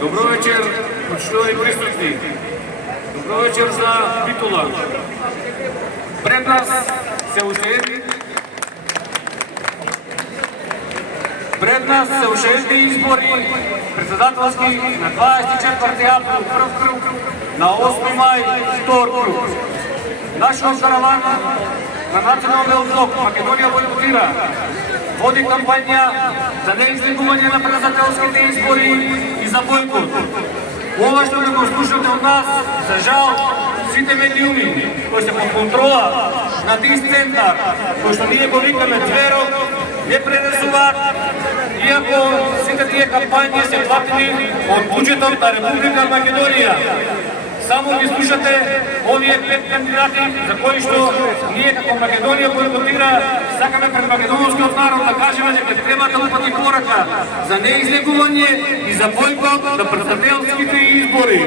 Добро вечер, почитувани присутни. Добро вечер за Битола. Пред нас се ушедни избори председателски на 24 април пръв кръг, на 8 май втор кръг. Нашиот караван на Националниот блок Македонија бойкотира води кампања за неизлегување на председателските избори и за бойкот. Ова што го слушате од нас, за жал, сите медиуми кои се под контрола на ДИС центар, кои што ние го викаме Цверок, не пренесуваат, иако сите тие кампањи се платени од буџетот на Република Македонија. Само ги слушате овие 5 кандидати за кои што ние како Македонија бойкотира, сакаме пред македонскиот народ да кажеме дека треба да упати порака за неизлегување и за бойкот на председателските избори.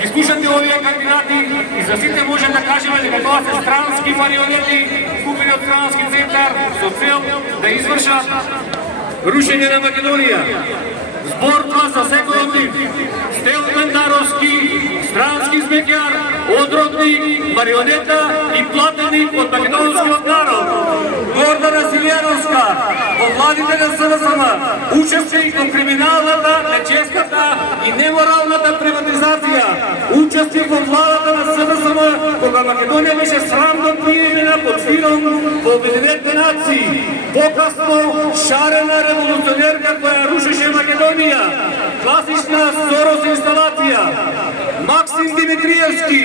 Ги слушате овие кандидати и за сите може да кажеме дека тоа се странски марионети купени од странски центар со цел да извршат рушење на Македонија. Збор тоа за секој од нив. Стел Мендаровски, странски змеќар, одродник, марионета и платеник од македонскиот народ. Гордана Силјановска, во владите на СДСМ, учесник во криминалната, нечестната и неморалната приватизација. Учесник во владата на СДСМ, кога Македонија беше срамно приемена под фиром во Обединетите нации. Покасно шарена револуционерка која рушеше Македонија. Класична Сорос инсталација. Максим Димитриевски,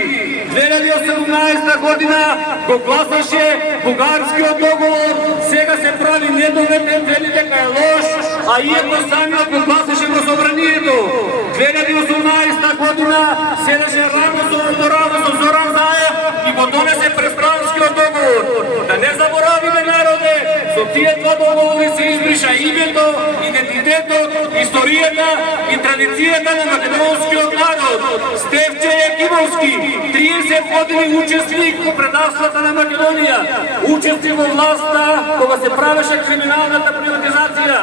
2017 година го гласаше бугарскиот договор, сега се прави недоветен, вели дека е лош, а иако самиот го гласаше во собранието. 2018 година седеше рамо со Зоран Заев и го донесе престранскиот договор. Да не заборавиме, народе, со тие два договори се избриша името, идентитетот, историјата и традицијата на македонскиот народ. Стефче Екимовски, 30 години учесник во предавствата на Македонија, учесник во власта кога се правеше криминалната приватизација,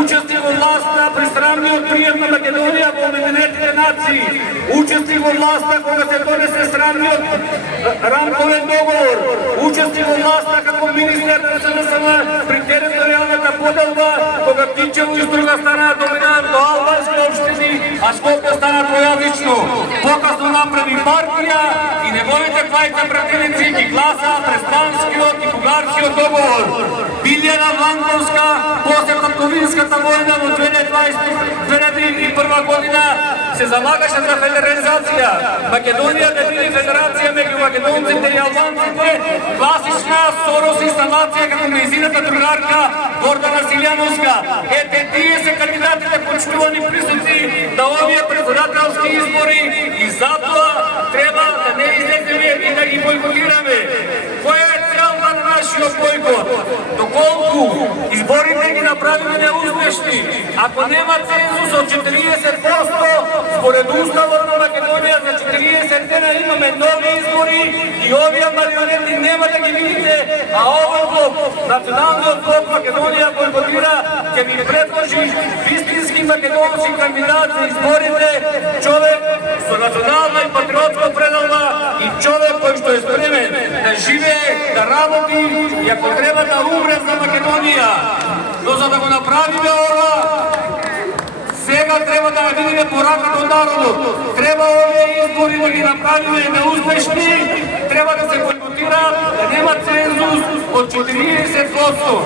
учесник во власта при срамниот прием на Македонија во Обединетите нации, учесник во власта кога се донесе срамниот рамковен договор, учесник во власта како министер на СДСМ при територијалната поделба, кога Тичево и Струга станаа доминант до албански општини, а Скопје стана тројазично. Покасно направи партија и неговите двајца пратеници ги гласаа престранскиот и бугарскиот договор. Билјана Ванковска, после татковинската војна во 2021 година, се залагаше за федерализација. Македонија да биде федерација меѓу македонците и албанците, класична Сорос инсталација како нејзината другарка Гордана Силјановска. Ете, тие се кандидатите почитувани присутни на овие председателски избори и затоа треба да не излеземе и да ги бойкотираме. Која е целта на нашиот бойкот? Доколку изборите ги направиме неуспешни, ако нема цензус од 40%, според Уставот на Македонија за 40 дена имаме нови избори и овие марионети нема да ги видите, а овој блок, Националниот блок Македонија бойкотира, ќе ви предложи вистински македонски кандидат за изборите, човек со национална и патриотска предалба и човек кој што е спремен да живее, да работи и ако треба да умре за Македонија. Но за да го направиме ова, сега треба да видиме пораката од народот. Треба овие избори да ги направиме неуспешни, треба да се бойкотираат, да нема цензус од 40%.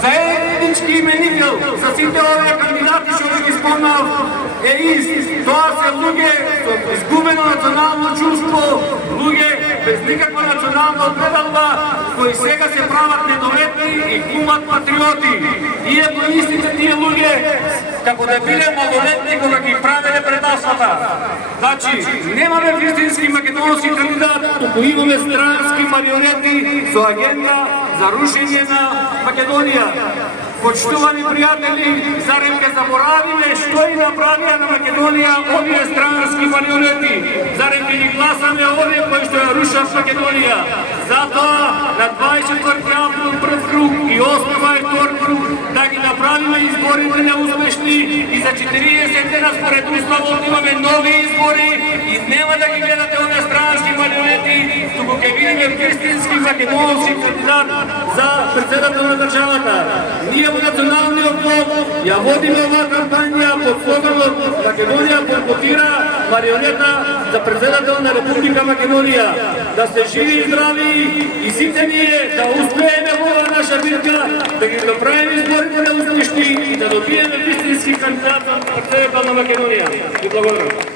За еднички именител, за сите овие кандидати што ги спомнав, е ист. Тоа се луѓе со изгубено национално чувство, луѓе без никаква национална предалба, кои сега се прават недоветни и глумат патриоти. Иако истите тие луѓе, како да биле малолетни кога ги правеле предавствата. Значи, немаме вистински македонски кандидат, туку имаме странски марионети со агенда за рушење на Македонија. Почитувани пријатели, зарем ке заборавиме што и направија на Македонија овие странски марионети? Зарем ке ги гласаме овие кои што ја рушат Македонија? Затоа на 24 април прв круг и 8 мај втор круг да ги направиме направиме изборите неуспешни и за 40 дена според Уставот имаме нови избори и нема да ги гледате овие странски марионети, туку ќе видиме вистински македонски кандидат за председател на државата. Ние во Националниот блок ја водиме оваа кампања под слоганот Македонија бойкотира марионета за председател на Република Македонија. Да сте живи и здрави и сите ние да успееме во оваа наша битка, да ги направиме изборите неуспешни и да добиеме вистински кандидат за председател на Македонија. Ви благодарам.